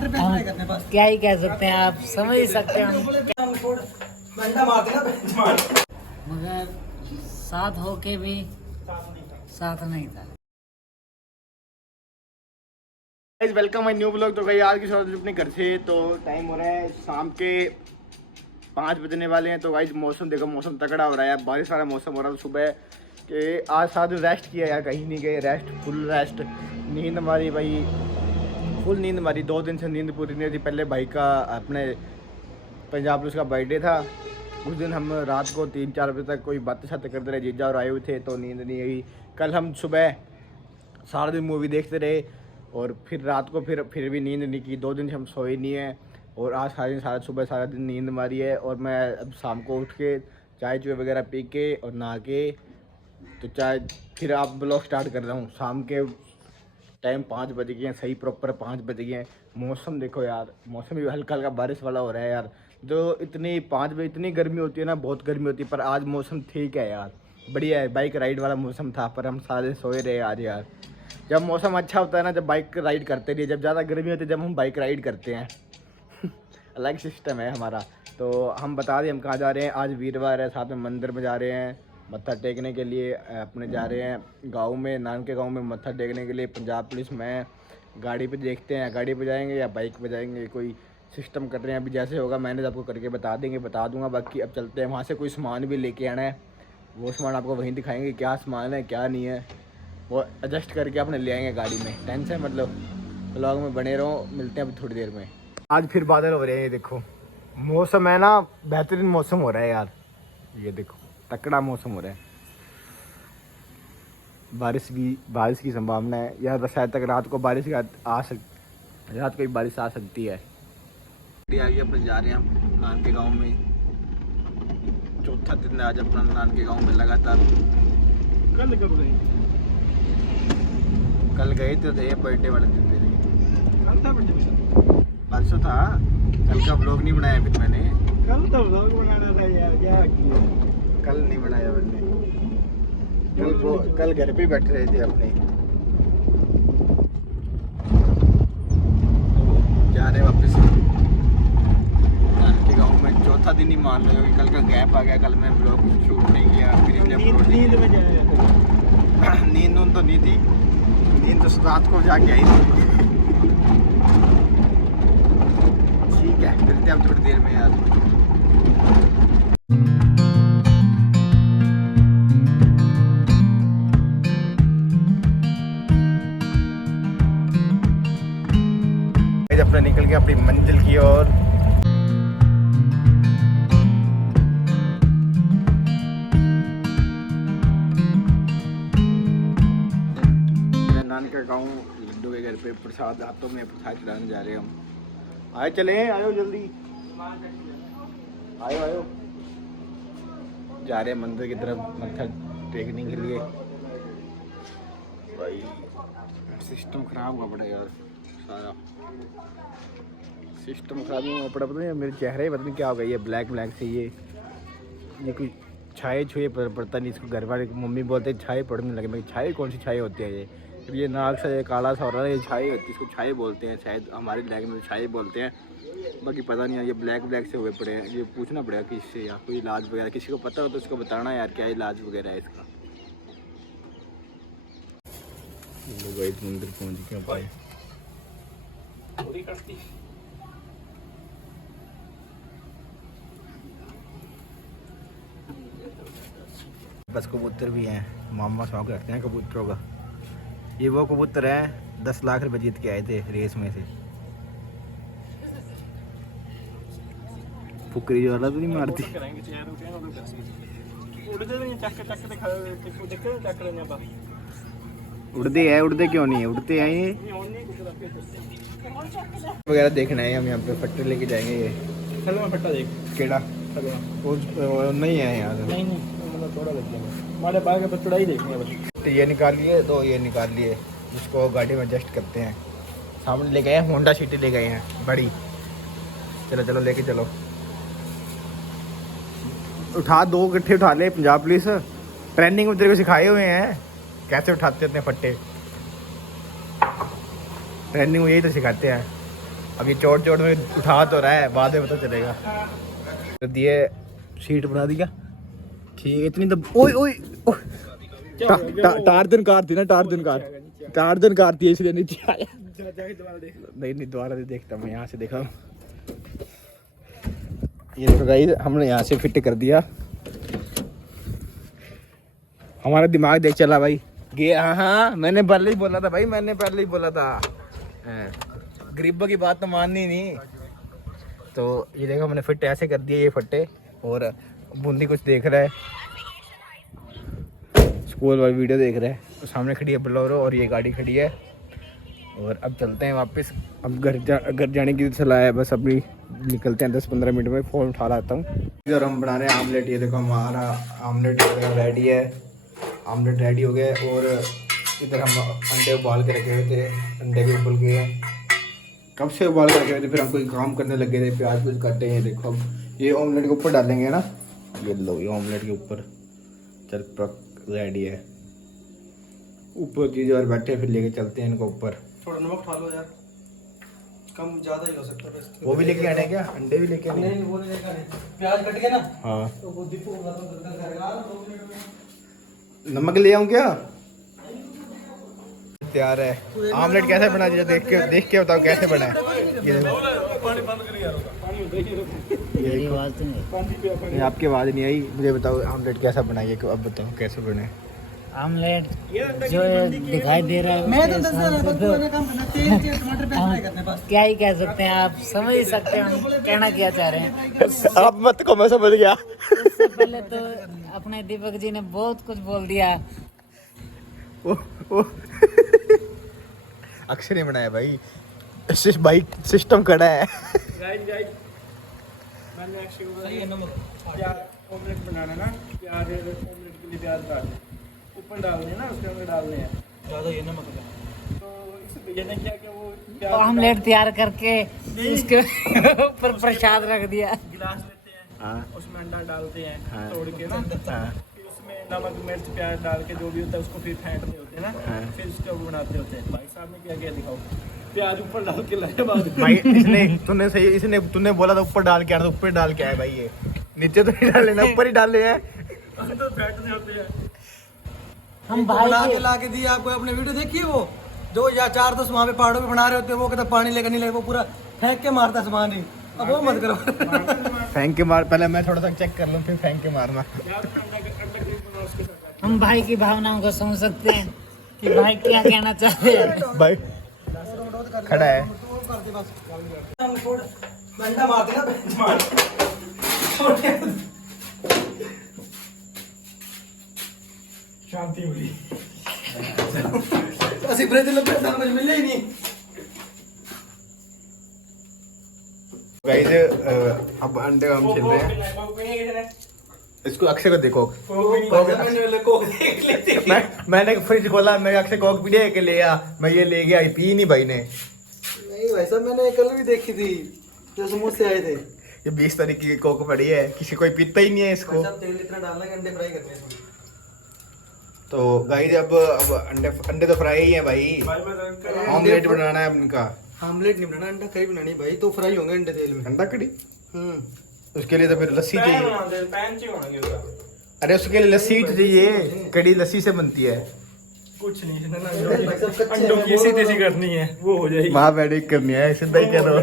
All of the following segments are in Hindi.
क्या ही कह सकते हैं, आप समझ ही सकते हैं मगर साथ होके भी साथ नहीं था। Welcome my new blog. तो गई आज की शुरुआत अपने घर से। तो टाइम हो रहा है शाम के 5 बजने वाले हैं। तो गाइस मौसम देखो, मौसम तगड़ा हो रहा है, बारिश वाला मौसम हो रहा है। सुबह के आज साथ रेस्ट किया यार, कहीं नहीं गए, रेस्ट फुल रेस्ट। नींद हमारी भाई फुल नींद हमारी, 2 दिन से नींद पूरी नहीं थी। पहले भाई का अपने पंजाब पुलिस का बर्थडे था, उस दिन हम रात को 3-4 बजे तक कोई बातें शातें करते रहे, जीजा और आए हुए थे, तो नींद नहीं आई। कल हम सुबह सारा दिन मूवी देखते रहे और फिर रात को फिर भी नींद नहीं की। 2 दिन से हम सोए नहीं हैं और आज सारा सुबह सारा दिन नींद मारी है। और मैं अब शाम को उठ के चाय चुए वगैरह पी के और नहा के तो चाय फिर आप ब्लॉग स्टार्ट कर रहा हूँ। शाम के टाइम 5 बज गए हैं, सही प्रॉपर 5 बज गए हैं। मौसम देखो यार, मौसम भी हल्का हल्का बारिश वाला हो रहा है यार। जो इतनी 5 बजे इतनी गर्मी होती है ना, बहुत गर्मी होती है, पर आज मौसम ठीक है यार, बढ़िया है। बाइक राइड वाला मौसम था, पर हम सारे सोए रहे आज यार। जब मौसम अच्छा होता है ना, जब बाइक राइड करते रहिए, जब ज़्यादा गर्मी होती है जब हम बाइक राइड करते हैं अलग सिस्टम है हमारा। तो हम बता दें हम कहाँ जा रहे हैं। आज वीरवार है, साथ में मंदिर में जा रहे हैं मत्था टेकने के लिए। अपने जा रहे हैं गांव में, नान के गांव में मत्था टेकने के लिए। पंजाब पुलिस में गाड़ी पे देखते हैं, गाड़ी पे जाएंगे या बाइक पे जाएंगे, कोई सिस्टम कर रहे हैं। अभी जैसे होगा मैंने आपको करके बता दूंगा। बाकी अब चलते हैं, वहाँ से कोई सामान भी लेके आना है, वो सामान आपको वहीं दिखाएंगे, क्या सामान है क्या नहीं है, वो एडजस्ट करके अपने ले आएंगे गाड़ी में। टेंशन मतलब ब्लॉग में बने रहो, मिलते हैं अभी थोड़ी देर में। आज फिर बादल हो रहे हैं, ये देखो मौसम है ना, बेहतरीन मौसम हो रहा है यार। ये देखो तकड़ा मौसम हो रहा है, बारिश की संभावना है यार। शायद तक रात को बारिश रात को ही बारिश आ सकती है। आगे अपने जा रहे हैं हम नान के गांव में, चौथा दिन आज अपना नान के गांव में लगातार। कल कब गए? कल गए तो थे बर्थडे वाले दिन मेरे। कल था बर्थडे? परसों था, कल का व्लॉग नहीं बनाया फिर मैंने। कल तो व्लॉग बनाना था यार, क्या किया? कल नहीं बनाया मैंने, कल घर पे बैठे रहे थे अपने। तो जा रहे वापस नान के गांव में। चौथा दिन ही मान लो, कल का गैप आ गया, कल मैं ब्लॉग शूट नहीं किया, फिर नींद में जाया। नींद तो नहीं थी, नींद तो रात को जाके आई थी। ठीक है, मिलते हैं अब थोड़ी देर में यार। अपने निकल के अपनी मंजिल की ओर। नान का गाँव, लड्डू के घर पे प्रसाद हाथों में प्रसाद चढ़ाने जा रहे हैं हम। आए चले, आयो जल्दी, आयो जा रहे हैं मंदिर की तरफ मत्था टेकने के लिए। भाई सिस्टम खराब हुआ पड़ा यार, सारा सिस्टम खराब हुआ पड़ा। पता नहीं मेरे चेहरे पता नहीं क्या हो गई है, ब्लैक से ये कोई छाए छुए पड़ता नहीं। इसको घर वाले मम्मी बोलते हैं छाए पड़ने लगे। मेरी छाए कौन सी छाए होती है? ये नाक से ये काला सा हो रहा है, ये छाए होती है, इसको छाए बोलते हैं शायद, हमारी लैंग्वेज में छाए बोलते हैं। बाकी पता नहीं यार, ये ब्लैक से हुए पड़े हैं। ये पूछना पड़ेगा किससे या कोई इलाज वगैरह किसी को पता हो तो उसको बताना यार, क्या इलाज वगैरह है इसका। लोग मंदिर पहुँच क्यों पाए? बस कबूतर भी हैं, मामा शौक रखते हैं कबूतरों का। ये वो कबूतर हैं 10 लाख रुपए जीत के आए थे रेस में से। फुकरी वाला तो नहीं मारती। उड़ते क्यों नहीं है? उड़ते हैं ये वगैरह देखना है। हम यहाँ पे फट्टे लेके जाएंगे। ये फट्टा देख केड़ा नहीं है यार, नहीं मतलब थोड़ा लग जाएगा हमारे बाग पर चढ़ाई देखनी है बस। तो ये निकाल लिए, तो ये निकाल लिए, जिसको गाड़ी में एडजस्ट करते हैं। सामने ले गए हैं होंडा सिटी ले गए हैं बड़ी। चलो लेके चलो, उठा 2 गट्ठे उठा ले। पंजाब पुलिस ट्रेनिंग में तेरे को सिखाए हुए हैं कैसे उठाते अपने फट्टे, ट्रेनिंग में यही तो सिखाते हैं। अब ये चोट चोट में उठा तो रहा है, बाद में पता चलेगा। तो दिए सीट बना दिया ठीक है। इतनी तो ओए ओए टार्जन कार थी ना, टार्जन कार थी इसलिए नीचे आया। नहीं दोबारा नहीं देखता मैं, यहाँ से देखा। ये देखो गाइस हमने यहाँ से फिट कर दिया। हमारा दिमाग देख चला भाई। हाँ मैंने पहले ही बोला था भाई, मैंने पहले ही बोला था। गरीबों की बात तो माननी नहीं। तो ये देखो हमने फिट ऐसे कर दिए ये फट्टे। और बूंदी कुछ देख रहा है, स्कूल वाली वीडियो देख रहा है। तो सामने खड़ी है बोलेरो और ये गाड़ी खड़ी है। और अब चलते हैं वापस। अब घर जाने की सलाह है, बस अभी निकलते हैं 10-15 मिनट में। फ़ोन उठा लाता हूँ। इधर हम बना रहे हैं आमलेट। ये देखो हमारा आमलेट रेडी है। आमलेट रेडी हो गया। और इधर हम अंडे उबाल के रखे हुए थे, अंडे भी उबल गए हैं। कब से उबाल के रखे हुए थे, फिर हम कोई काम करने लगे थे। प्याज कुछ काटे हैं। देखो अब ये ऑमलेट के ऊपर डालेंगे ना। ये लो ये ऑमलेट के ऊपर चल रेडी है। ऊपर चीज़ और बैठे फिर लेके चलते हैं इनको ऊपर। थोड़ा नमक खा लो यार, कम ज़्यादा ही हो सकता है। वो भी लेके आने क्या? अंडे भी लेके आने? नहीं वो नहीं लेके आने। प्याज कट गया ना, हाँ तो वो दीपू होगा तो गंदा करेगा। 2 मिनट में नमक ले आऊँ क्या? तैयार है। आमलेट कैसे बना दिया? देख के बताओ कैसे बना है। मेरी आवाज तो नहीं। आपकी आवाज़ नहीं आई। मुझे बताओ आमलेट कैसा बनाइए, अब बताओ कैसे बने। आमलेट जो दिखाई दे रहा है मैं तो उसके दस हिसाब से तो काम करना, तेल टमाटर पे फ्राई करने बस। क्या ही कह सकते हैं, आप समझ ही सकते हैं हम कहना क्या चाह रहे हैं। आप मत को मैं समझ गया। उससे पहले तो अपने दीपक जी ने बहुत कुछ बोल दिया। ओ अक्षर ने बनाया भाई। भाई सिस्टम खड़ा है। मैंने अक्षय को बताया नमक प्याज ऑमलेट बनाना ना, प्याज ऑमलेट के लिए प्याज डालने ऊपर डालने ना, उसके अंदर डालने हैं ज़्यादा ये नमक का। तो इस भैया ने क्या किया, वो प्याज आमलेट तैयार करके उसके ऊपर प्रसाद रख दिया। गिलास लेते हैं, हाँ उसमें अंडा डालते हैं हाँ। तोड़ के ना, हाँ फिर उसमें नमक मिर्च प्याज डाल के जो भी होता है उसको फिर फेंटते होते हैं ना, हाँ। फिर उसका वो बनाते होते हैं। भाई साहब ने क्या किया दिखाओ, प्याज ऊपर डाल के लाए बाद में। भाई तूने बोला था ऊपर डाल के आया, तो ऊपर डाल के आया भाई। ये नीचे तो नहीं डाले ना, ऊपर ही डाले हैं। अंदर फेंटने होते हैं। हम भाई बना के के ला के दिए आपको, अपने वीडियो देखिए वो जो या 4 दोस्त वहाँ पे पहाड़ों पे बना रहे होते हैं, वो कहता पानी लेकर नहीं ले, वो पूरा फेंक के मारता सामान ही। अब वो मत करो। फेंक के मार, पहले मैं थोड़ा सा चेक कर लूँ फिर फेंक के मारना। हम भाई की भावनाओं को समझ सकते हैं कि भाई क्या कहना चाहते हैं। भाई खड़ा है। घंटा मारते ना शांति हुई। ਅਸੀਂ ब्राजील में पैसा कुछ मिले ही नहीं। गाइस अब अंडे हम खेल रहे हैं। इसको अक्षय को देखो। मैंने फ्रिज खोला, मैं अक्षय कोक पी के ले आया। मैं ये ले गया, पी नहीं भाई ने। नहीं भाई साहब मैंने कल भी देखी थी जो समोसे आए थे। ये 20 तारीख की कोक पड़ी है, किसी कोई पीता ही नहीं है इसको। तेल इतना डालना कि अंडे फ्राई करने हैं। तो गाइस अब अंडे तो फ्राई ही है भाई। ऑमलेट बनाना है उनका। आमलेट नहीं बनाना, अंडा करी बनानी भाई, तो फ्राई होंगे अंडे तेल में। अंडा कड़ी उसके लिए तो फिर लस्सी चाहिए। अरे उसके लिए लस्सी चाहिए, कड़ी लस्सी से बनती है। कुछ नहीं अंडों की सीधी सी करनी है, वो हो जाएगी। वहाँ बैठ करनी है, सीधा ही करो।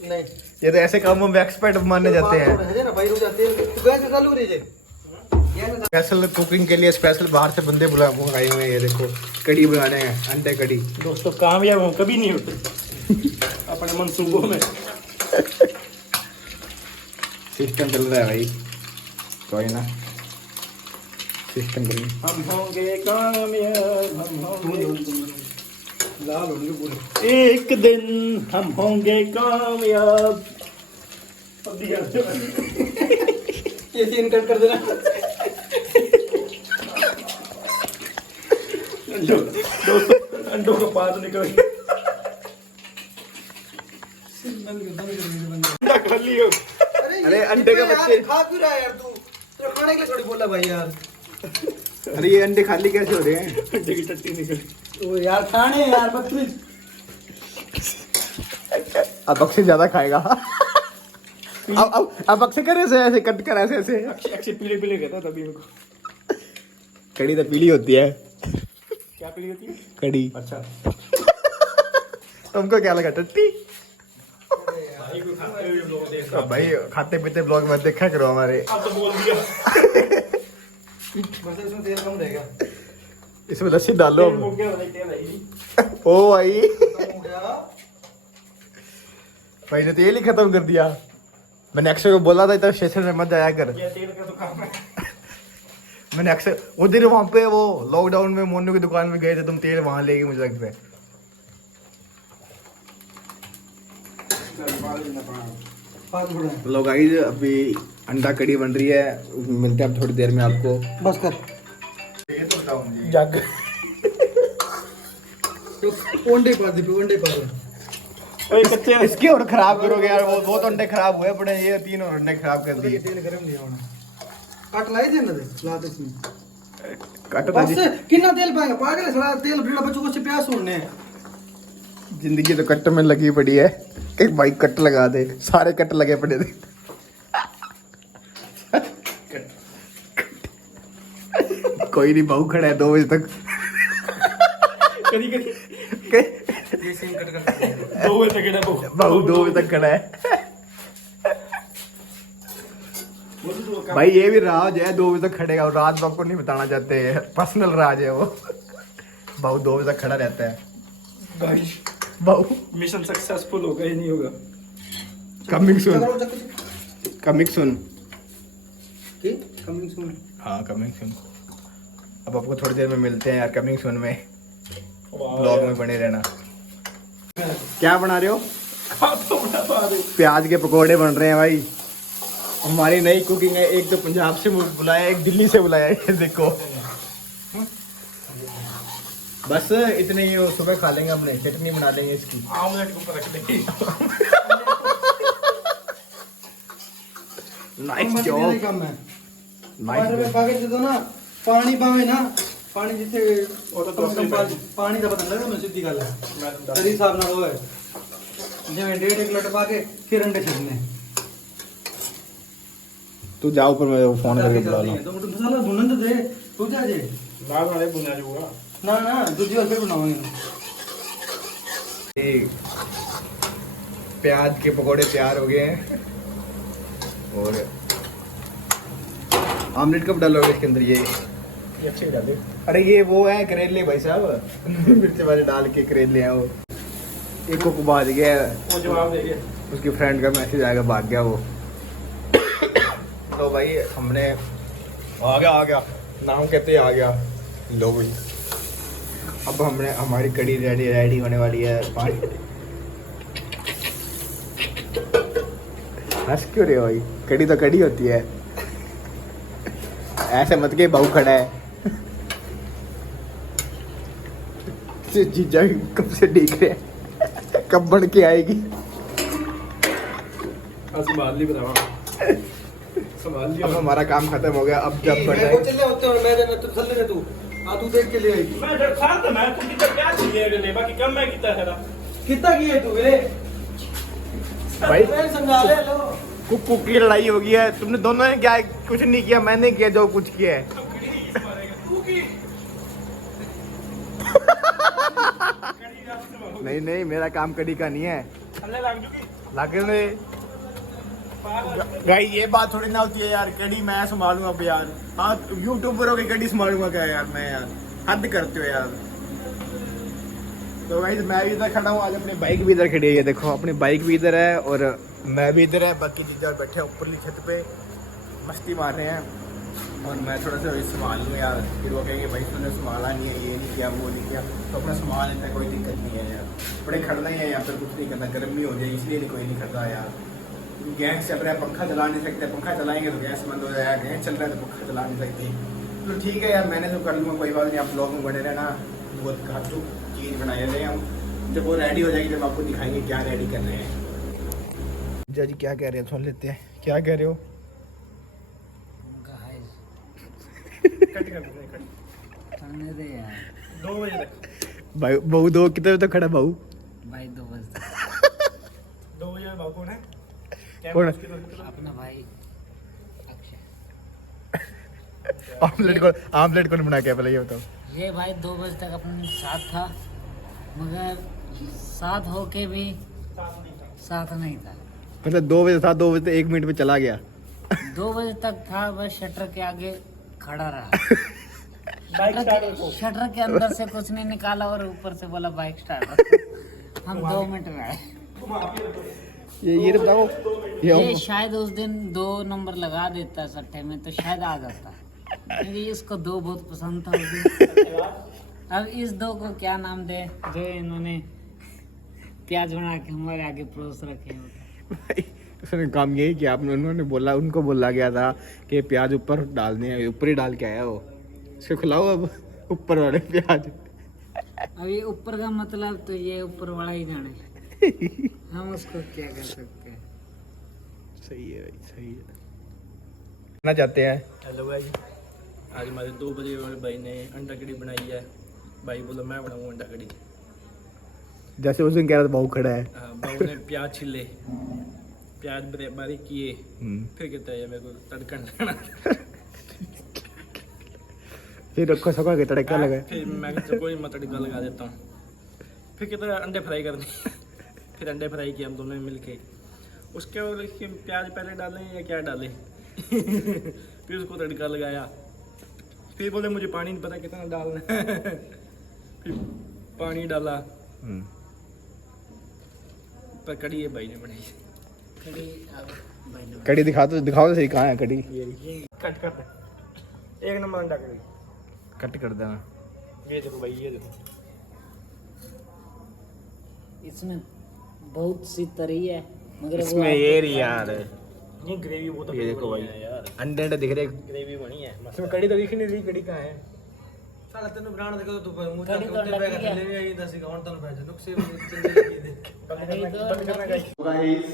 नहीं ये तो ऐसे कामों में एक्सपर्ट माने जाते हैं। स्पेशल कुकिंग के लिए स्पेशल बाहर से बंदे बुलाए हुए हैं। ये देखो कड़ी बनाने हैं, अंडे कड़ी। दोस्तों कामयाब हो कभी नहीं होते अपने मंसूबों में। सिस्टम चल रहा है भाई, कोई ना सिस्टम करेंगे। हम होंगे कामयाब, हम होंगे लाल होंगे पूरे। एक दिन हम होंगे कामयाब। ये सीन कट कर देना। अंडों का पात निकल गया। अंडा खाली हो। अरे अंडे का बच्चे खा क्यों रहा है यार तू? तो खाने के लिए थोड़ी बोला भाई यार। अरे ये अंडे खाली कैसे हो रहे हैं? अंडे की टट्टी निकल ओ यार खाने यार बदतमीज। अब अक्षय ज्यादा खाएगा। अब अक्षय करे ऐसे कट कर ऐसे ऐसे। अक्षय पीले पीले कहता तभी मेरे को। कड़ी तो पीली होती है। क्या पीली होती है? कड़ी। अच्छा तुमको क्या लगा टट्टी? भाई को खाते हुए लोग देख अब भाई खाते पीते ब्लॉग में देखा करो हमारे। अब तो बोल दिया। बस इसमें तेल कम रहेगा। इसमें लस्सी डालो। तेल मुक गया भाई, तेल है ही। ओ भाई कम हो गया। भाई ने तेल ही खत्म कर दिया। मैंने अक्षय को बोला था इतना स्टेशन में मत जाया कर। ये तेल का तो काम है। मैंने अक्षय वो दिन वहाँ पे वो लॉकडाउन में मोनू की दुकान में गए थे, तुम तेल वहाँ लेके मुझे लगता है। लोग गाइस अभी अंडा कड़ी बन रही है, मिलते हैं अब थोड़ी देर में आपको। बस कर ये तो बताओ मुझे। जग तो ओंडे पा दे, ओंडे पा दे। ओए कच्चे इसके और खराब करोगे यार, वो तो अंडे खराब हुए पड़े, ये 3 और अंडे खराब कर दिए। तेल गरम नहीं होना। काट लाई दे ना दे लाते इसमें। काटो बस कितना तेल पाएगा? पागल है साला, तेल बड़ा बच्चों को से प्यास होने। जिंदगी तो कट में लगी पड़ी है। एक भाई कट लगा दे, सारे कट लगे पड़े थे। कोई नहीं, बहू खड़ा है 2 बजे तक। करी करी ये सीन कट कर 2 बजे तक है बहू 2 बजे तक खड़ा है। भाई ये भी राज है, 2 बजे तक खड़ेगा। और राज आपको नहीं बताना चाहते, पर्सनल राज है वो। बहू 2 बजे तक खड़ा रहता है। गाइस बहू मिशन सक्सेसफुल होगा ही नहीं होगा। Coming soon, coming soon. Coming soon. हाँ कमिंग सून। अब आपको थोड़ी देर में मिलते हैं यार कमिंग सून में। ब्लॉग में बने रहना। क्या बना रहे हो? प्याज के पकोड़े बन रहे हैं भाई। हमारी नई कुकिंग है। एक तो पंजाब से बुलाया, एक दिल्ली से बुलाया है। देखो बस इतने ही, वो सुबह खा लेंगे, हमने चटनी बना लेंगे इसकी। आमलेट को रख देंगे। नाइस जॉब, कम है। नाइस। में पाके दे दो ना, पानी पावे ना, पानी जिसे पानी का पता लगा मैं सीधी गल है। तेरी हिसाब ना होए जिवें 1.5 लीटर पाके फिर अंडे छकने। तू जा ऊपर, मैं फोन करके बुला लूं। तो मसाला भुनन तो दे, तू जा जे लाल वाले बुना जाऊंगा ना ना दूसरी बार फिर बनाऊंगी। प्याज के पकोड़े तैयार हो गए हैं। और आमलेट कब डालोगे इसके अंदर? ये अच्छे डाल दे। अरे ये वो है करेले भाई साहब। मिर्च वाले डाल के करेले हैं वो। एक को भाग गया, वो जवाब दे गया। उसकी फ्रेंड का मैसेज आएगा, भाग गया वो। तो भाई हमने आ गया नाम कहते आ गया। लो भाई अब हमने हमारी कड़ी रेडी होने वाली है। हंस क्यों रहे हो भाई? कड़ी तो कड़ी होती है, ऐसे मत के बहू खड़ा है। जीजा कब से देख रहे हैं, कब बन के आएगी। संभाल ली बतावा, संभाल लिया। अब हमारा काम खत्म हो गया। अब जब करना मैं को है चले होते हो, मैं जाना तू चल ले, तू आ तू देख के ले आई। मैं जब खान तो मैं तू कितना क्या चाहिए ले, बाकी कम मैं कितना है ना कितना की है तू रे भाई, मैं समझा ले लो। कुक की लड़ाई हो गई है। तुमने दोनों ने क्या, कुछ नहीं किया, मैंने किया जो कुछ किया है। नहीं नहीं, मेरा काम कड़ी का नहीं है। लागे भाई ये बात थोड़ी ना होती है यार। कड़ी मैं संभालूंगा अब यार। हाँ यूट्यूबरों की कड़ी संभालूंगा क्या यार मैं? यार हद करते हो यार। तो भाई मैं भी इधर खड़ा हूँ, आज अपनी बाइक भी इधर खड़ी है। ये देखो अपनी बाइक भी इधर है और मैं भी इधर है। बाकी चीज़ें बैठे हैं ऊपरली छत पे मस्ती मार रहे हैं। और मैं थोड़ा सा संभाल लूँ यार। फिर वो कहेंगे भाई तुमने संभाला नहीं है, ये नहीं किया, वो नहीं किया। तो अपना संभाल लेता है, कोई दिक्कत नहीं है यार। बड़े खड़ना ही है यहाँ पर, कुछ नहीं करना। गर्मी हो जाए इसलिए कोई नहीं खड़ता यार। गैस चल रहा है, पंखा चला नहीं सकते। पंखा चलाएंगे तो गैस बंद हो जाएगा। गैस चल रहा है तो पंखा चला नहीं सकते। तो ठीक है यार, मैंने तो कर लूँगा, कोई बात नहीं। आप ब्लॉग में बने रहना, बहुत घातु चीज़ बनाए रहे हम। जब वो रेडी हो जाएगी जब आपको दिखाएंगे क्या रेडी कर रहे हैं। जी क्या कह रहे हैं, सुन लेते हैं। क्या कह रहे हो? कट कर दे, कट खाने दे यार। 2 बजे तक भाई बहू 2 कितने बजे तक खड़ा बहू? भाई 2 बजे 2 बजे बाबू कौन है? कौन है? अपना भाई अक्षय। आमलेट कौन बना के पहले ये बताओ। ये भाई 2 बजे तक अपने साथ था, मगर साथ होके भी साथ नहीं था। मतलब 2 बजे था, 2 बजे से 1 मिनट में चला गया। 2 बजे तक था, बस शटर के आगे खड़ा रहा। बाइक स्टार्ट रखो। शटर के अंदर से कुछ नहीं निकाला और ऊपर से बोला बाइक स्टार्ट रखो। हम 2 मिनट में आए। ये बताओ ये शायद उस दिन 2 नंबर लगा देता सट्टे में तो शायद आ जाता, क्योंकि इसको 2 बहुत पसंद था उस दिन। अब इस 2 को क्या नाम दे जो इन्होंने प्याज बना के हमारे आगे परोस रखे हैं। भाई उसने काम यही किया, आपने उन्होंने बोला, उनको बोला गया था कि प्याज ऊपर डालने हैं, ऊपर ही डाल के आया वो। इसको खिलाओ अब ऊपर वाले प्याज। अब ये ऊपर का मतलब तो ये ऊपर वाला ही जाने, हम उसको क्या कर सकते हैं। सही है भाई, सही है। करना चाहते हैं। हेलो गाइस, आज हमारे 2 बजे वाले भाई ने अंडा कड़ी बनाई है। भाई बोला मैं बनाऊँ अंडा कड़ी। जैसे उस दिन कह रहा था बहू खड़ा है। बाबू ने प्याज छिले, प्याज बारीक किए, फिर कहता है मेरे को तड़का लगाना। फिर रखो सको के तड़का लगा। फिर मैं कहता कोई मैं तड़का लगा देता हूँ। फिर कहता है अंडे फ्राई करने। फिर अंडे फ्राई किए हम दोनों ने मिलके। उसके बाद इसके प्याज पहले डालें या क्या डालें। फिर उसको तड़का लगाया। फिर बोले मुझे पानी नहीं पता कितना डालना है। फिर पानी डाला। पर कड़ी ये भाई ने बनाई। कड़ी अब भाई ने कड़ी दिखाओ तो सही, कहाँ है कड़ी? ये कट कर दे, 1 नंबर अंडा कड़ी कट कर देना। ये देखो भाई, ये देखो। इसमें बहुत सी तरी है, मगर इसमें ये रही यार, ये ग्रेवी वो तो ये देखो भाई, यार, अंडे दिख रहे। ग्रेवी बनी है। इसमें कड़ी तो दिख नहीं रही, कड़ी कहाँ है? साला तेन बनाने देखो तो पर मुंह कड़ी तक तो उत्ते पे अंडा थले भी आई दस गाउन तन पे नुक्से चल दे। गाइस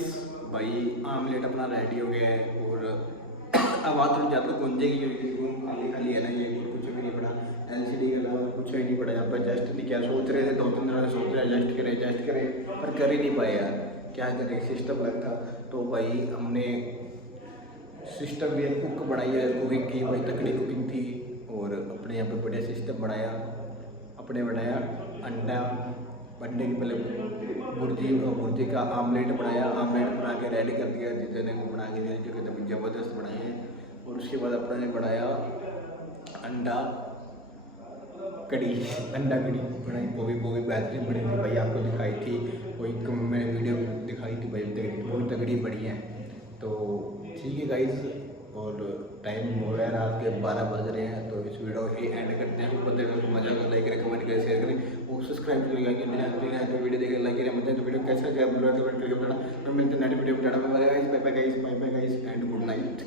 भाई आमलेट अपना रेडी हो गया है और आवाज़ थोड़ी ज़्यादा गूंजेगी क्योंकि रूम खाली खाली है ना, ये कुछ भी नहीं पड़ा, एलसीडी के अलावा कुछ भी नहीं पड़ा यहाँ पर। एडजस्ट नहीं किया, सोच रहे थे 2-3 दिन सोच रहे एडजस्ट करें पर कर ही नहीं पाए यार, क्या करें, सिस्टम लगता। तो भाई हमने सिस्टम भी एक कुक बनाई है, कुकिंग की भाई, तकड़ी कुकिंग थी। और अपने यहाँ पे बढ़िया सिस्टम बनाया, अपने बनाया अंडा की पहले भुर्जी का आमलेट बनाया, आमलेट बना के रेडी कर दिया, जितने को बना के दिया जो कि ज़बरदस्त बनाए हैं। और उसके बाद अपने ने बनाया अंडा कड़ी बनाई, वो भी बेहतरीन बनी थी भाई, आपको दिखाई थी, वही मैंने वीडियो दिखाई थी भाई, वो भी तगड़ी बनी है। तो ठीक है गाइस, और टाइम हो रहा है रात के 12 बज रहे हैं, तो इस वीडियो को एंड करते हैं। ऊपर देखो तो मजा कर, लाइक करें, कमेंट करें, शेयर करें और सब्सक्राइब करिएगा कि नया तो वीडियो देखें, लाइक करें, मतलब तो वीडियो कैसा क्या बोल रहा है कमेंट करके बताना। मैं मिलते हैं नेक्स्ट वीडियो में, tata bye bye guys, bye bye guys, and good night.